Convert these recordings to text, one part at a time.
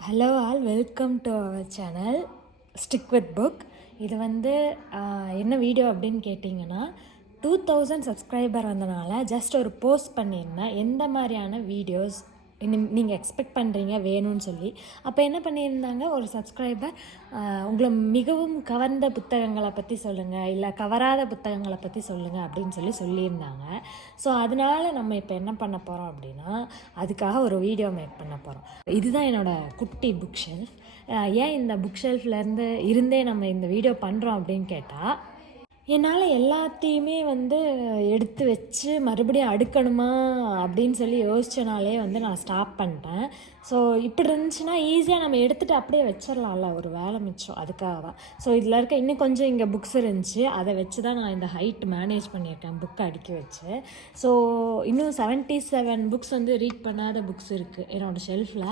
Hello all welcome to our channel stick with book இது வந்து என்ன வீடியோ அப்படின்னு கேட்டிங்கன்னா டூ தௌசண்ட் சப்ஸ்கிரைபர் வந்தனால ஜஸ்ட் ஒரு போஸ்ட் பண்ணியிருந்தேன். எந்த மாதிரியான வீடியோஸ் நீங்கள் எக்ஸ்பெக்ட் பண்ணுறீங்க வேணும்னு சொல்லி. அப்போ என்ன பண்ணியிருந்தாங்க? ஒரு சப்ஸ்கிரைபர் உங்களை மிகவும் கவர்ந்த புத்தகங்களை பற்றி சொல்லுங்கள் இல்லை கவராத புத்தகங்களை பற்றி சொல்லுங்கள் அப்படின்னு சொல்லி சொல்லியிருந்தாங்க. ஸோ அதனால நம்ம இப்போ என்ன பண்ண போகிறோம் அப்படின்னா அதுக்காக ஒரு வீடியோ மேக் பண்ண போகிறோம் இதுதான் என்னோட குட்டி புக் ஷெல்ஃப் ஏன் இந்த புக் ஷெல்ஃப்லேருந்து இருந்தே நம்ம இந்த வீடியோ பண்ணுறோம் அப்படின்னு கேட்டால் என்னால் எல்லாத்தையுமே வந்து எடுத்து வச்சு மறுபடியும் அடுக்கணுமா அப்படின்னு சொல்லி யோசிச்சனாலே வந்து நான் ஸ்டாப் பண்ணிட்டேன். ஸோ இப்படி இருந்துச்சுன்னா ஈஸியாக நம்ம எடுத்துகிட்டு அப்படியே வச்சிடலாம்ல ஒரு வேலை மிச்சம். அதுக்காக தான் ஸோ இதில் இருக்க இன்னும் கொஞ்சம் இங்கே புக்ஸ் இருந்துச்சு. அதை வச்சு தான் நான் இந்த ஹைட் மேனேஜ் பண்ணியிருக்கேன் புக்கை அடுக்கி வச்சு. ஸோ இன்னும் செவன்ட்டி செவன் புக்ஸ் வந்து ரீட் பண்ணாத புக்ஸ் இருக்குது என்னோடய ஷெல்ஃபில்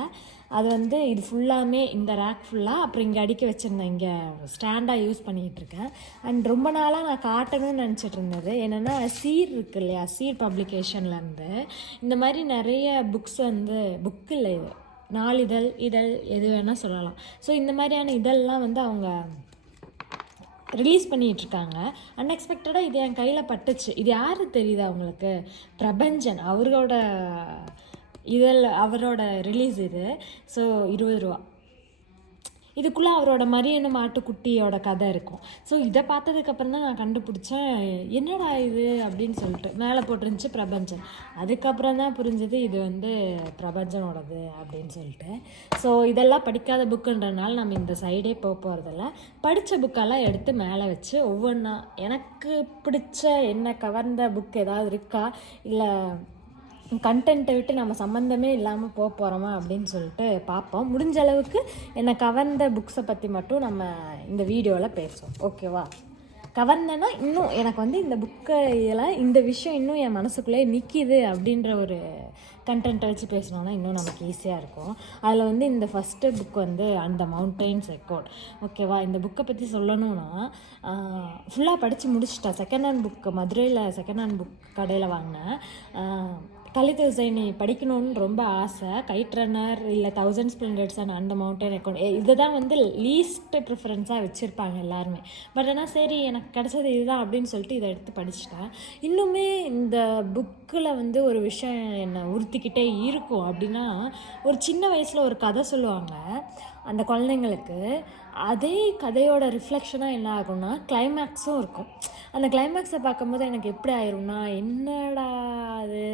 அது வந்து இது ஃபுல்லாமே இந்த ரேக் ஃபுல்லாக அப்புறம் இங்கே அடிக்க வச்சுருந்தேன் இங்கே ஸ்டாண்டாக யூஸ் பண்ணிக்கிட்டு இருக்கேன். அண்ட் ரொம்ப நாளாக நான் காட்டணும்னு நினச்சிட்டு இருந்தது. என்னென்னா சீர் இருக்கு இல்லையா? சீர் பப்ளிகேஷன்லேருந்து இந்த மாதிரி நிறைய புக்ஸ் வந்து புக்கு இல்லை இது. நாளிதழ் இதழ் எது வேணால் சொல்லலாம். ஸோ இந்த மாதிரியான இதழ்லாம் வந்து அவங்க ரிலீஸ் பண்ணிகிட்ருக்காங்க இருக்காங்க. அன்எக்ஸ்பெக்டடாக இது என் கையில் பட்டுச்சு. இது யாரு தெரியுது அவங்களுக்கு பிரபஞ்சன் அவரோட இதில் அவரோட ரிலீஸ் இது. ஸோ இருபது ரூபா. இதுக்குள்ளே அவரோட மரியனு மாட்டுக்குட்டியோட கதை இருக்கும். ஸோ இதை பார்த்ததுக்கப்புறம் தான் நான் கண்டுபிடிச்சேன் என்னடா இது அப்படின்னு சொல்லிட்டு. மேலே போட்டிருந்துச்சு பிரபஞ்சன். அதுக்கப்புறம் தான் புரிஞ்சது இது வந்து பிரபஞ்சனோடது அப்படின்னு சொல்லிட்டு. ஸோ இதெல்லாம் படிக்காத புக்குன்றனால நம்ம இந்த சைடே போக போகிறதில்ல படித்த புக்கெல்லாம் எடுத்து மேலே வச்சு ஒவ்வொன்றா எனக்கு பிடிச்ச என்ன கவர்ந்த புக் ஏதாவது இருக்கா? இல்லை கண்டென்ட்டை விட்டு நம்ம சம்மந்தமே இல்லாமல் போக போகிறோமா அப்படின்னு சொல்லிட்டு பார்ப்போம் முடிஞ்ச அளவுக்கு என்னை கவர்ந்த புக்ஸை பற்றி மட்டும் நம்ம இந்த வீடியோவில் பேசுவோம். ஓகேவா கவர்ந்தேன்னா இன்னும் எனக்கு வந்து இந்த புக்கையில் இந்த விஷயம் இன்னும் என் மனசுக்குள்ளே நிற்கிது அப்படின்ற ஒரு கண்டென்ட்டை வச்சு பேசணும்னா இன்னும் நமக்கு ஈஸியாக இருக்கும். அதில் வந்து இந்த ஃபஸ்ட்டு புக் வந்து அந்த மவுண்டெயின்ஸ் ரெக்கார்ட் ஓகேவா இந்த புக்கை பற்றி சொல்லணும்னா ஃபுல்லாக படித்து முடிச்சிட்டேன். செகண்ட் ஹேண்ட் புக்கு மதுரையில் செகண்ட் ஹேண்ட் புக் கடையில் வாங்கினேன். தலித் ஹுசைனி படிக்கணும்னு ரொம்ப ஆசை. கைட் ரன்னர் இல்லை தௌசண்ட் ஸ்பிளண்டர்ஸ் அண்ட் அந்த மவுண்டன் அக்கௌண்ட் இதை தான் வந்து லீஸ்ட் ப்ரிஃபரன்ஸாக வச்சுருப்பாங்க எல்லாருமே. பட் ஆனால் சரி எனக்கு கிடச்சது இதுதான் அப்படின்னு சொல்லிட்டு இதை எடுத்து படிச்சிட்டேன் இன்னுமே இந்த புக்கில் வந்து ஒரு விஷயம் என்னை உறுத்திக்கிட்டே இருக்கும் அப்படின்னா ஒரு சின்ன வயசில் ஒரு கதை சொல்லுவாங்க. அந்த குழந்தைங்களுக்கு அதே கதையோட ரிஃப்ளெக்ஷனாக என்ன ஆகும்னா கிளைமேக்ஸும் இருக்கும். அந்த கிளைமேக்ஸை பார்க்கும்போது எனக்கு எப்படி ஆயிரும்னா என்னடா அது?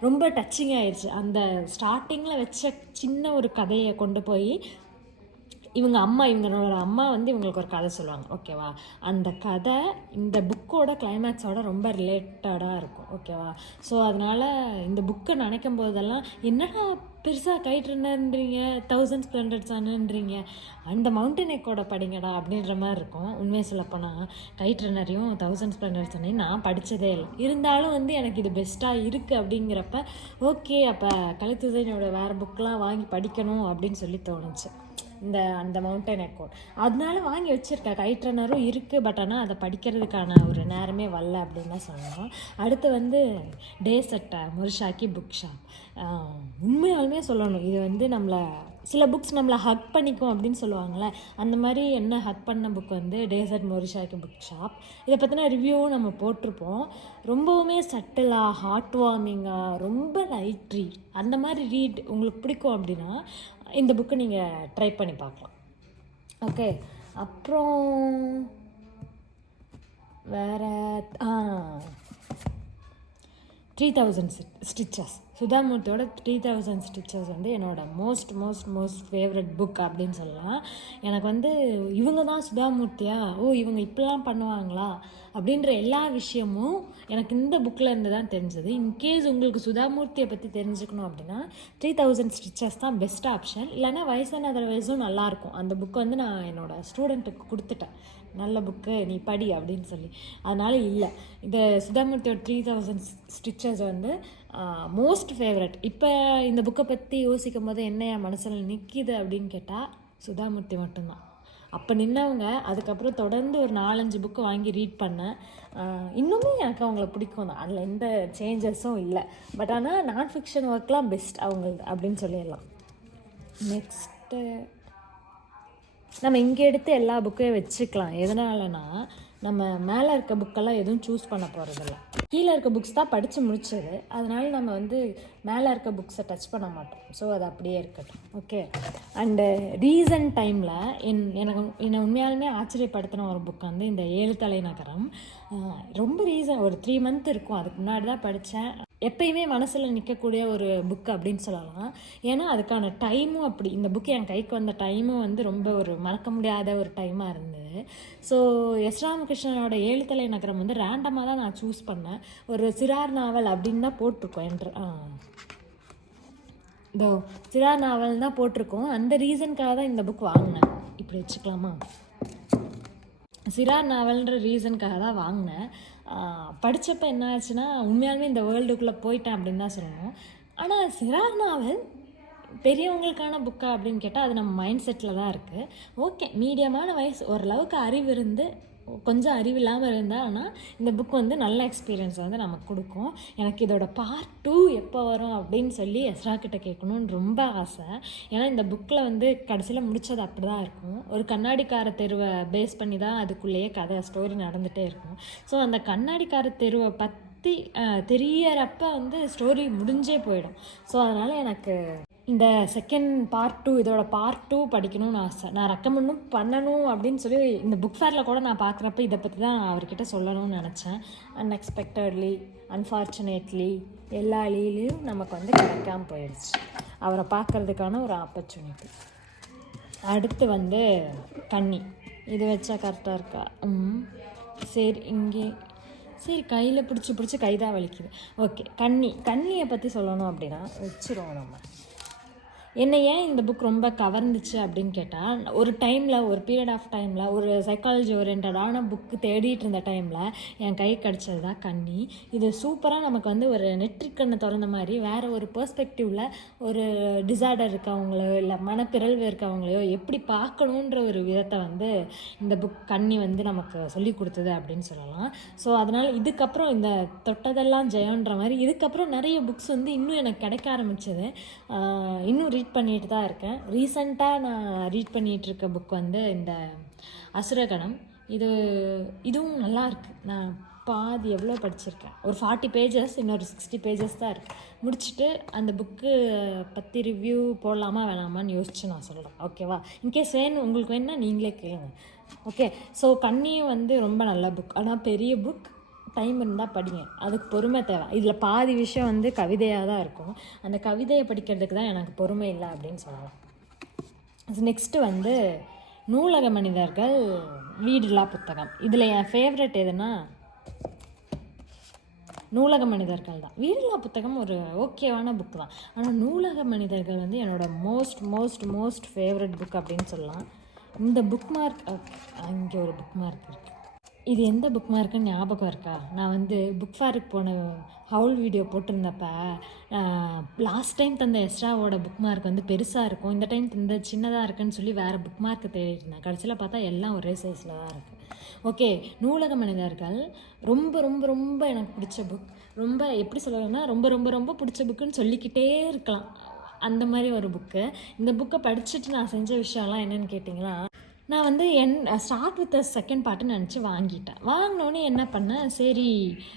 ரொம்ப டச்சிங் ஆயிடுச்சு அந்த ஸ்டார்டிங்கில் வச்ச சின்ன ஒரு கதையை கொண்டு போய் இவங்க அம்மா இவங்களோட அம்மா வந்து இவங்களுக்கு ஒரு கதை சொல்லுவாங்க. ஓகேவா அந்த கதை இந்த புக்கோட கிளைமேக்ஸோட ரொம்ப ரிலேட்டடாக இருக்கும். ஓகேவா ஸோ அதனால் இந்த புக்கை நினைக்கும் போதெல்லாம் என்னடா பெருசாக கைட்ருன்றீங்க தௌசண்ட் ஸ்ப்ளண்டர்ஸ் ஆனுன்றீங்க அந்த மவுண்டன் எக்கோட படிங்கடா அப்படின்ற மாதிரி இருக்கும். உண்மையை சொல்லப்போனால் கைட்ரனரையும் தௌசண்ட் ஸ்ப்ளண்டர்ஸ் நான் படித்ததே இல்லை. இருந்தாலும் வந்து எனக்கு இது பெஸ்ட்டாக இருக்குது அப்படிங்கிறப்ப ஓகே அப்போ கலித்துசைனோட வேறு புக்கெலாம் வாங்கி படிக்கணும் அப்படின்னு சொல்லி தோணுச்சு. இந்த அந்த மவுண்டன் அக்கௌண்ட் அதனால வாங்கி வச்சுருக்கேன். கைட்ரனரும் இருக்குது பட் ஆனால் அதை படிக்கிறதுக்கான ஒரு நேரமே வரல அப்படின்னு தான் சொல்லணும் அடுத்து வந்து டே சட்டை முருஷாக்கி புக் ஷாப் உண்மையாலுமே சொல்லணும். இது வந்து நம்மளை சில புக்ஸ் நம்மளை ஹக் பண்ணிக்கும் அப்படின்னு சொல்லுவாங்கள்ல அந்த மாதிரி என்ன ஹக் பண்ண புக் வந்து டேசர்ட் மொரிஷாக்கு புக் ஷாப் இதை பற்றின ரிவ்யூவும் நம்ம போட்டிருப்போம். ரொம்பவுமே சட்டிலாக ஹார்ட் வார்மிங்காக ரொம்ப லைட் ரீட் அந்த மாதிரி ரீட் உங்களுக்கு பிடிக்கும் அப்படின்னா இந்த புக்கு நீங்கள் ட்ரை பண்ணி பார்க்கலாம். ஓகே அப்புறம் வேறு த்ரீ தௌசண்ட் ஸ்டிச்சஸ் சுதாமூர்த்தியோட த்ரீ தௌசண்ட் ஸ்டிச்சஸ் வந்து என்னோட most most most favourite book அப்படின்னு சொல்லலாம். எனக்கு வந்து இவங்க தான் சுதாமூர்த்தியா? ஓ இவங்க இப்படிலாம் பண்ணுவாங்களா? அப்படின்ற எல்லா விஷயமும் எனக்கு இந்த புக்கில் இருந்து தான் தெரிஞ்சது. இன்கேஸ் உங்களுக்கு சுதாமூர்த்தியை பற்றி தெரிஞ்சுக்கணும் அப்படின்னா த்ரீ தௌசண்ட் ஸ்டிச்சஸ் தான் பெஸ்ட் ஆப்ஷன் இல்லைன்னா வயசான அதர்வைஸும் நல்லாயிருக்கும் அந்த புக் வந்து நான் என்னோட ஸ்டூடெண்ட்டுக்கு கொடுத்துட்டேன். நல்ல புக்கு நீ படி அப்படின்னு சொல்லி. அதனால் இல்லை. இந்த சுதாமூர்த்தியோட த்ரீ தௌசண்ட் ஸ்டிச்சஸ் வந்து மோஸ்ட் ஃபேவரட் இப்போ இந்த புக்கை பற்றி யோசிக்கும் போது என்ன என் மனசில் நிற்கிது அப்படின்னு கேட்டால் சுதாமூர்த்தி மட்டும்தான். அப்போ நின்னவங்க அதுக்கப்புறம் தொடர்ந்து ஒரு நாலஞ்சு புக்கு வாங்கி ரீட் பண்ணேன். இன்னுமே எனக்கு அவங்கள பிடிக்கும் தான். அதில் எந்த சேஞ்சஸும் இல்லை. பட் ஆனால் நான் ஃபிக்ஷன் ஒர்க்லாம் பெஸ்ட் அவங்களுக்கு அப்படின்னு சொல்லிடலாம். நெக்ஸ்ட்டு நம்ம இங்கே எடுத்து எல்லா புக்கையும் வச்சுக்கலாம். எதனாலனா நம்ம மேலே இருக்க புக்கெல்லாம் எதுவும் சூஸ் பண்ண போகிறதில்ல கீழே இருக்க புக்ஸ் தான் படித்து முடிச்சது. அதனால நம்ம வந்து மேலே இருக்க புக்ஸை டச் பண்ண மாட்டோம். ஸோ அது அப்படியே இருக்கட்டும். ஓகே அண்டு ரீசன்ட் டைமில் என் எனக்கு என்னை உண்மையாலுமே ஆச்சரியப்படுத்தின ஒரு புக் வந்து இந்த ஏழு தலை நகரம் ரொம்ப ரீசன் ஒரு த்ரீ மந்த் இருக்கும். அதுக்கு முன்னாடி தான் படித்தேன் எப்பயுமே மனசில் நிற்கக்கூடிய ஒரு புக் அப்படின்னு சொல்லலாம். ஏன்னா அதுக்கான டைமும் அப்படி இந்த புக் என் கைக்கு வந்த டைமும் வந்து ரொம்ப ஒரு மறக்க முடியாத ஒரு டைமாக இருந்தது. ஸோ எஸ் ராமகிருஷ்ணனோட ஏழுத்தலை நகரம் வந்து ரேண்டமாக தான் நான் சூஸ் பண்ணேன். ஒரு சிறார் நாவல் அப்படின்னு தான் போட்டிருக்கோம். என்று இதோ சிறார் நாவல் தான் போட்டிருக்கோம். அந்த ரீசனுக்காக தான் இந்த புக் வாங்கினேன். இப்படி வச்சுக்கலாமா? சிறார் நாவல்ன்ற ரீசனுக்காக தான் வாங்கினேன். படித்தப்போ என்ன ஆச்சுன்னா உண்மையாலுமே இந்த வேர்ல்டுக்குள்ளே போயிட்டேன் அப்படின்னு தான் சொல்லணும். ஆனால் சிறார் நாவல் பெரியவங்களுக்கான புக்கா அப்படின்னு கேட்டால் அது நம்ம மைண்ட் செட்டில் தான் இருக்குது ஓகே மீடியமான வயசு ஓரளவுக்கு அறிவு இருந்து கொஞ்சம் அறிவு இல்லாமல் இருந்தால் ஆனால் இந்த புக் வந்து நல்ல எக்ஸ்பீரியன்ஸ் வந்து நமக்கு கொடுக்கும். எனக்கு இதோட பார்ட் டூ எப்போ வரும் அப்படின்னு சொல்லி எஸ்ரா கிட்ட கேட்கணுன்னு ரொம்ப ஆசை. ஏன்னா இந்த புக்கில் வந்து கடைசியில் முடித்தது அப்படி தான் இருக்கும். ஒரு கண்ணாடிக்கார தெருவை பேஸ் பண்ணி தான் அதுக்குள்ளேயே கதை ஸ்டோரி நடந்துகிட்டே இருக்கும். ஸோ அந்த கண்ணாடிக்கார தெருவை பற்றி தெரியறப்ப வந்து ஸ்டோரி முடிஞ்சே போயிடும். ஸோ அதனால் எனக்கு இந்த செகண்ட் பார்ட் டூ இதோட பார்ட் டூ படிக்கணும்னு ஆசை. நான் ரெக்கமெண்டும் பண்ணணும் அப்படின்னு சொல்லி இந்த புக் ஃபேரில் கூட நான் பார்க்குறப்ப இதை பற்றி தான் அவர்கிட்ட சொல்லணும்னு நினச்சேன். அன்எக்ஸ்பெக்டட்லி அன்ஃபார்ச்சுனேட்லி எல்லா லீலையும் நமக்கு வந்து கிடைக்காம போயிடுச்சு. அவரை பார்க்கறதுக்கான ஒரு ஆப்பர்ச்சுனிட்டி அடுத்து வந்து கண்ணி. இது வச்சா கரெக்டாக இருக்கா? ம் சரி இங்கே. சரி கையில் பிடிச்சி பிடிச்சி கைதான் வலிக்குது. ஓகே கண்ணி. கண்ணியை பற்றி சொல்லணும் அப்படின்னா வச்சிருவோம் நம்ம. என்னை ஏன் இந்த புக் ரொம்ப கவர்ந்துச்சு அப்படின்னு கேட்டால் ஒரு டைமில் ஒரு பீரியட் ஆஃப் டைமில் ஒரு சைக்காலஜி ஓரியன்டான புக்கு தேடிட்டு இருந்த டைமில் என் கை கிடச்சது தான் கண்ணி. இது சூப்பராக நமக்கு வந்து ஒரு நெற்றிக்கண்ணை திறந்த மாதிரி வேறு ஒரு பெர்ஸ்பெக்டிவில் ஒரு டிசார்டர் இருக்கவங்களையோ இல்லை மனப்பிறழ்வு இருக்கவங்களையோ எப்படி பார்க்கணுன்ற ஒரு விதத்தை வந்து இந்த புக் கண்ணி வந்து நமக்கு சொல்லி கொடுத்தது அப்படின்னு சொல்லலாம். ஸோ அதனால் இதுக்கப்புறம் இந்த தொட்டதெல்லாம் ஜெயன்ற மாதிரி இதுக்கப்புறம் நிறைய புக்ஸ் வந்து இன்னும் எனக்கு கிடைக்க ஆரம்பிச்சது. இன்னும் ரீட் பண்ணிட்டு தான் இருக்கேன். ரீசண்டாக நான் ரீட் பண்ணிகிட்டு இருக்க புக் வந்து இந்த அசுரகணம். இது இதுவும் நல்லா இருக்குது நான் பாதி எவ்வளோ படிச்சிருக்கேன். ஒரு ஃபார்ட்டி பேஜஸ் இன்னொரு சிக்ஸ்டி பேஜஸ் தான் இருக்குது முடிச்சுட்டு அந்த புக்கு பற்றி ரிவ்யூ போடலாமா வேணாமான்னு யோசிச்சு நான் சொல்கிறேன் ஓகேவா இன்கேஸ் வேணும் உங்களுக்கு வேணுன்னா நீங்களே கேளுங்க. ஓகே ஸோ கண்ணியும் வந்து ரொம்ப நல்ல புக் ஆனால் பெரிய புக் டைம் இருந்தால் படிங்க. அதுக்கு பொறுமை தேவை. இதில் பாதி விஷயம் வந்து கவிதையாக தான் இருக்கும். அந்த கவிதையை படிக்கிறதுக்கு தான் எனக்கு பொறுமை இல்லை அப்படின்னு சொல்லலாம் நெக்ஸ்ட்டு வந்து நூலக மனிதர்கள் வீடில்லா புத்தகம். இதில் என் ஃபேவரட் எதுனா நூலக மனிதர்கள் தான். வீடில்லா புத்தகம் ஒரு ஓகேவான புக் தான். ஆனால் நூலக மனிதர்கள் வந்து என்னோட most most most favourite book அப்படின்னு சொல்லலாம். இந்த புக் மார்க் அங்கே ஒரு புக் மார்க் இருக்குது இது எந்த புக் மார்க்குன்னு ஞாபகம் இருக்கா? நான் வந்து புக் ஃபேருக்கு போன ஹவுல் வீடியோ போட்டிருந்தப்ப லாஸ்ட் டைம் தந்த எஸ்ட்ராவோட புக் மார்க் வந்து பெருசாக இருக்கும். இந்த டைம் இந்த சின்னதாக இருக்குன்னு சொல்லி வேறு புக் மார்க்கு தேடிட்டு இருந்தேன் கடைசியில் பார்த்தா எல்லாம் ஒரே சைஸில் தான் இருக்குது ஓகே நூலக மனிதர்கள் ரொம்ப ரொம்ப ரொம்ப எனக்கு பிடிச்ச புக் ரொம்ப எப்படி சொல்லணும்னா ரொம்ப ரொம்ப ரொம்ப பிடிச்ச புக்குன்னு சொல்லிக்கிட்டே இருக்கலாம். அந்த மாதிரி ஒரு புக்கு இந்த புக்கை படிச்சுட்டு நான் செஞ்ச விஷயம்லாம் என்னென்னு கேட்டிங்கன்னா நான் வந்து என் ஸ்டார்ட் வித் செகண்ட் பார்ட்டுன்னு நினச்சி வாங்கிட்டேன். வாங்கினோடனே என்ன பண்ணேன்? சரி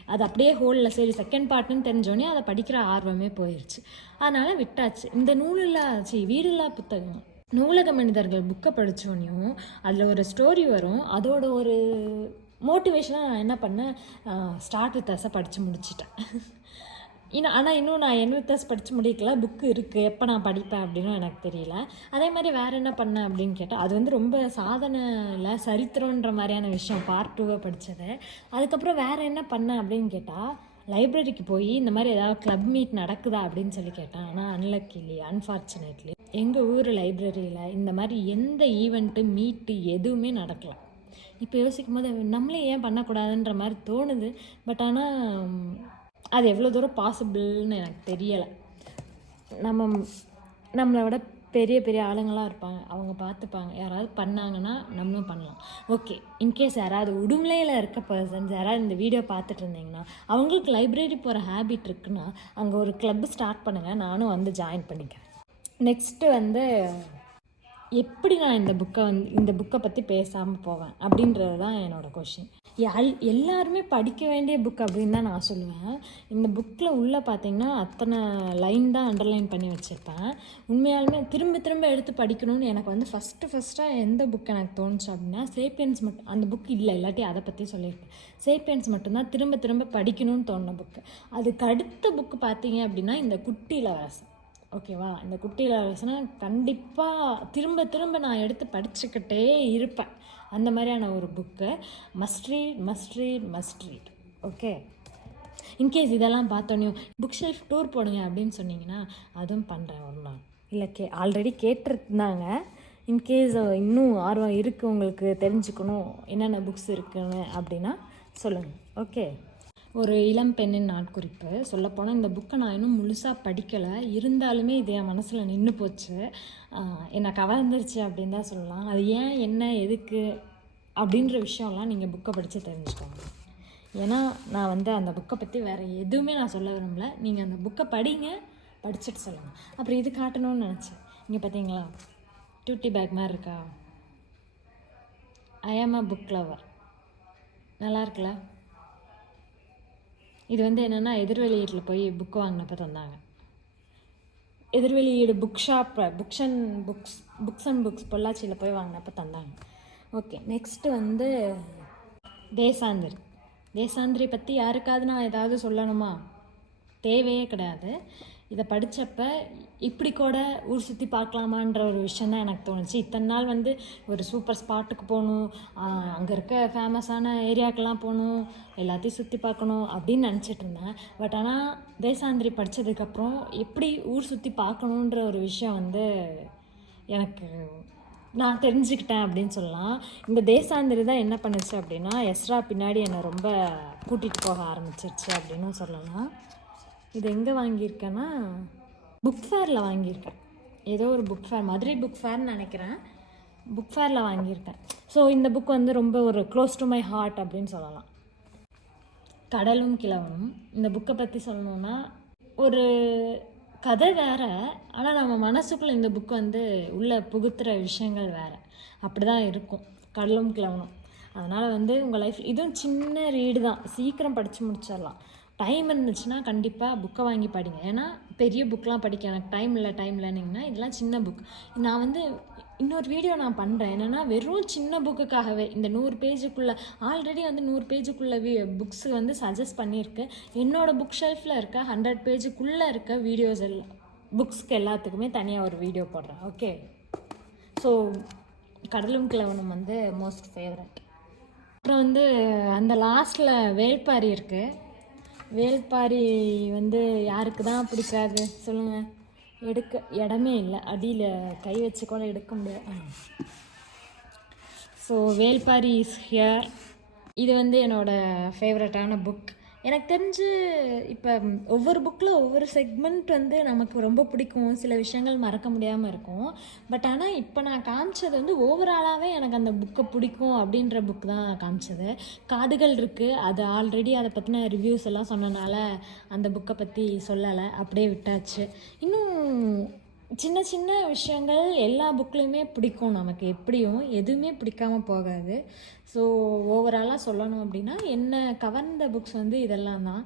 அது அப்படியே ஹோலில் சரி செகண்ட் பார்ட்டுன்னு தெரிஞ்சோடனே அதை படிக்கிற ஆர்வமே போயிடுச்சு அதனால் விட்டாச்சு. இந்த நூலில்லா சரி வீடில்லா புத்தகம் நூலக மனிதர்கள் புக்கை படித்தோடனையும் அதில் ஒரு ஸ்டோரி வரும். அதோட ஒரு மோட்டிவேஷனாக நான் என்ன பண்ணேன்? ஸ்டார்ட் வித் அஸை படித்து முடிச்சிட்டேன். இன்னும் ஆனால் இன்னும் நான் என் படித்து முடிக்கல. புக்கு இருக்குது எப்போ நான் படிப்பேன் அப்படின்னு எனக்கு தெரியல. அதே மாதிரி வேறு என்ன பண்ணேன் அப்படின்னு கேட்டால் அது வந்து ரொம்ப சாதனையில் சரித்திரன்ற மாதிரியான விஷயம். பார்ட் டூவை படித்தது அதுக்கப்புறம் வேறு என்ன பண்ணேன் அப்படின்னு கேட்டால் லைப்ரரிக்கு போய் இந்த மாதிரி ஏதாவது கிளப் மீட் நடக்குதா அப்படின்னு சொல்லி கேட்டேன். ஆனால் அன்லக்கிலி அன்ஃபார்ச்சுனேட்லி எங்கள் ஊர் லைப்ரரியில் இந்த மாதிரி எந்த ஈவெண்ட்டு மீட்டு எதுவுமே நடக்கலாம் இப்போ யோசிக்கும் போது நம்மளே ஏன் பண்ணக்கூடாதுன்ற மாதிரி தோணுது. பட் ஆனால் அது எவ்வளோ தூரம் பாசிபிள்னு எனக்கு தெரியலை. நம்ம நம்மளை விட பெரிய பெரிய ஆளுங்களாக இருப்பாங்க. அவங்க பார்த்துப்பாங்க. யாராவது பண்ணாங்கன்னா நம்மளும் பண்ணலாம். ஓகே இன்கேஸ் யாராவது உடுமலையில் இருக்க பர்சன்ஸ் யாராவது இந்த வீடியோ பார்த்துட்டு இருந்தீங்கன்னா அவங்களுக்கு லைப்ரரி போகிற ஹேபிட் இருக்குன்னா அங்கே ஒரு கிளப் ஸ்டார்ட் பண்ணுங்கள் நானும் வந்து ஜாயின் பண்ணிக்கிறேன். நெக்ஸ்ட்டு வந்து எப்படி நான் இந்த புக்கை வந்து இந்த புக்கை பற்றி பேசாமல் போவேன்? அப்படின்றது தான் என்னோடய கொஷின் எல் எல்லாருமே படிக்க வேண்டிய புக் அப்படின்னு தான் நான் சொல்லுவேன். இந்த புக்கில் உள்ளே பார்த்தீங்கன்னா அத்தனை லைன் தான் அண்டர்லைன் பண்ணி வச்சுருப்பேன். உண்மையாலுமே திரும்ப திரும்ப எடுத்து படிக்கணும்னு எனக்கு வந்து ஃபஸ்ட்டு ஃபஸ்ட்டாக எந்த புக் எனக்கு தோணுச்சு அப்படின்னா சேப்பியன்ஸ் மட்டும் அந்த புக் இல்லை இல்லாட்டி அதை பற்றி சொல்லியிருப்பேன். சேப்பியன்ஸ் மட்டும்தான் திரும்ப திரும்ப படிக்கணும்னு தோணுன புக்கு அதுக்கு அடுத்த புக்கு பார்த்தீங்க அப்படின்னா இந்த குட்டி இளவரசன் ஓகேவா இந்த குட்டியில் வயசுனா கண்டிப்பாக திரும்ப திரும்ப நான் எடுத்து படிச்சுக்கிட்டே இருப்பேன். அந்த மாதிரியான ஒரு book must read must read must read okay in case இதெல்லாம் பார்த்தோன்னே புக் ஷெல்ஃப் டூர் போடுங்க அப்படின்னு சொன்னீங்கன்னா அதுவும் பண்ணுறேன் ஒரு நாள். இல்லை கே ஆல்ரெடி கேட்டிருந்தாங்க. இன்கேஸ் இன்னும் ஆர்வம் இருக்குது உங்களுக்கு தெரிஞ்சுக்கணும் என்னென்ன புக்ஸ் இருக்குன்னு அப்படின்னா சொல்லுங்கள் ஓகே ஒரு இளம் பெண்ணின் நாட்குறிப்பு சொல்லப்போனால் இந்த புக்கை நான் இன்னும் முழுசாக படிக்கலை. இருந்தாலுமே இது என் மனசில் நின்று போச்சு. என்னை கவர்ந்துருச்சு அப்படின்னு தான் சொல்லலாம். அது ஏன் என்ன எதுக்கு அப்படின்ற விஷயம்லாம் நீங்கள் புக்கை படித்து தெரிஞ்சுக்கோங்க. ஏன்னா நான் வந்து அந்த புக்கை பற்றி வேறு எதுவுமே நான் சொல்ல விரும்பல. நீங்கள் அந்த புக்கை படிங்க படிச்சுட்டு சொல்லுங்கள் அப்புறம் இது காட்டணும்னு நினச்சேன். இங்கே பார்த்தீங்களா டூட்டி பேக் மாதிரி இருக்கா? ஐ ஆம் அ புக் லவர் நல்லா இருக்குல்ல? இது வந்து என்னென்னா எதிர்வெளியீட்டில் போய் புக் வாங்கினப்ப தந்தாங்க. எதிர்வெளியீடு book shop books and books books and books பொள்ளாச்சியில் போய் வாங்கினப்ப தந்தாங்க. ஓகே நெக்ஸ்ட்டு வந்து தேசாந்திரி. தேசாந்திரி பற்றி யாருக்காவது நான் ஏதாவது சொல்லணுமா? தேவையே கிடையாது. இதை படித்தப்ப இப்படி கூட ஊர் சுற்றி பார்க்கலாமான்ற ஒரு விஷயம் தான் எனக்கு தோணுச்சு. இத்தனை நாள் வந்து ஒரு சூப்பர் ஸ்பாட்டுக்கு போகணும் அங்கே இருக்க ஃபேமஸான ஏரியாக்கெல்லாம் போகணும் எல்லாத்தையும் சுற்றி பார்க்கணும் அப்படின்னு நினச்சிட்டு இருந்தேன். பட் ஆனால் தேசாந்திரி படித்ததுக்கப்புறம் எப்படி ஊர் சுற்றி பார்க்கணுன்ற ஒரு விஷயம் வந்து எனக்கு நான் தெரிஞ்சுக்கிட்டேன் அப்படின்னு சொல்லலாம். இந்த தேசாந்திரி தான் என்ன பண்ணுச்சு அப்படின்னா எஸ்ரா பின்னாடி என்னை ரொம்ப கூட்டிகிட்டு போக ஆரம்பிச்சிருச்சு அப்படின்னு சொல்லலாம். இது எங்கே வாங்கியிருக்கேன்னா புக் ஃபேரில் வாங்கியிருக்கேன். ஏதோ ஒரு புக் ஃபேர் மதுரை புக் ஃபேர்னு நினைக்கிறேன். புக் ஃபேரில் வாங்கியிருக்கேன். ஸோ இந்த புக் வந்து ரொம்ப ஒரு க்ளோஸ் டு மை ஹார்ட் அப்படின்னு சொல்லலாம். கடலும் கிழவனும் இந்த புக்கை பற்றி சொல்லணுன்னா ஒரு கதை வேறு ஆனால் நம்ம மனசுக்குள்ளே இந்த புக் வந்து உள்ளே புகுத்துற விஷயங்கள் வேறு. அப்படி தான் இருக்கும். கடலும் கிழவனும். அதனால் வந்து உங்கள் லைஃப் இதுவும் சின்ன ரீடு தான். சீக்கிரம் படித்து முடிச்சிடலாம். டைம் இருந்துச்சுன்னா கண்டிப்பாக புக்கை வாங்கி படிங்க. ஏன்னா பெரிய புக்கெலாம் படிக்க எனக்கு டைம் இல்லை டைம் இல்லைனிங்கன்னா இதெல்லாம் சின்ன புக் நான் வந்து இன்னொரு வீடியோ நான் பண்ணுறேன் என்னென்னா வெறும் சின்ன புக்குக்காகவே இந்த நூறு பேஜுக்குள்ளே ஆல்ரெடி வந்து நூறு பேஜுக்குள்ளே வீ புக்ஸ் வந்து சஜஸ்ட் பண்ணியிருக்கு. என்னோடய புக் ஷெல்ஃபில் இருக்க ஹண்ட்ரட் பேஜுக்குள்ளே இருக்க வீடியோஸ் எல்லாம் புக்ஸ்க்கு எல்லாத்துக்குமே தனியாக ஒரு வீடியோ போடுறேன். ஓகே ஸோ கடலும் கிழவனும் வந்து மோஸ்ட் ஃபேவரட் அப்புறம் வந்து அந்த லாஸ்ட்டில் வேல்பாரி இருக்குது வேல்பாரி வந்து யாருக்கு தான் பிடிக்காது? சொல்லுங்கள் எடுக்க இடமே இல்லை. அடியில் கை வச்சு கூட எடுக்க முடியாது. ஸோ வேல்பாரி இஸ் ஹியர் இது வந்து என்னோடய ஃபேவரட்டான புக் எனக்கு தெரிஞ்சு இப்போ ஒவ்வொரு புக்கில் ஒவ்வொரு செக்மெண்ட் வந்து நமக்கு ரொம்ப பிடிக்கும். சில விஷயங்கள் மறக்க முடியாமல் இருக்கும். பட் ஆனால் இப்போ நான் காமிச்சது வந்து ஓவராலாகவே எனக்கு அந்த புக்கை பிடிக்கும் அப்படின்ற புக் தான் காமிச்சது. காடுகள் இருக்குது அது ஆல்ரெடி அதை பற்றின ரிவ்யூஸ் எல்லாம் சொன்னனால அந்த புக்கை பற்றி சொல்லலை. அப்படியே விட்டாச்சு. இன்னும் சின்ன சின்ன விஷயங்கள் எல்லா புக்லேயுமே பிடிக்கும் நமக்கு. எப்படியும் எதுவுமே பிடிக்காமல் போகாது. ஸோ ஓவராலாக சொல்லணும் அப்படின்னா என்ன கவர்ந்த புக்ஸ் வந்து இதெல்லாம் தான்.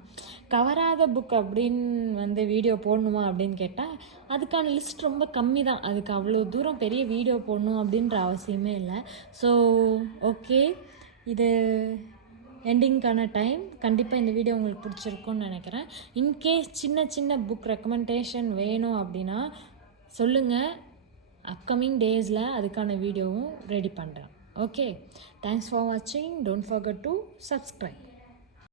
கவராத புக் அப்படின்னு வந்து வீடியோ போடணுமா அப்படின்னு கேட்டால் அதுக்கான லிஸ்ட் ரொம்ப கம்மி தான். அதுக்கு அவ்வளோ தூரம் பெரிய வீடியோ போடணும் அப்படின்ற அவசியமே இல்லை. ஸோ ஓகே இது எண்டிங்க்கான டைம் கண்டிப்பாக இந்த வீடியோ உங்களுக்கு பிடிச்சிருக்கும்னு நினைக்கிறேன். இன்கேஸ் சின்ன சின்ன புக் ரெக்கமெண்டேஷன் வேணும் அப்படின்னா சொல்லுங்கள் அப்கமிங் டேஸில் அதுக்கான வீடியோவும் ரெடி பண்ணுறேன் ஓகே தேங்க்ஸ் ஃபார் வாட்சிங் டோன்ட் ஃபர்கட் டு சப்ஸ்கிரைப்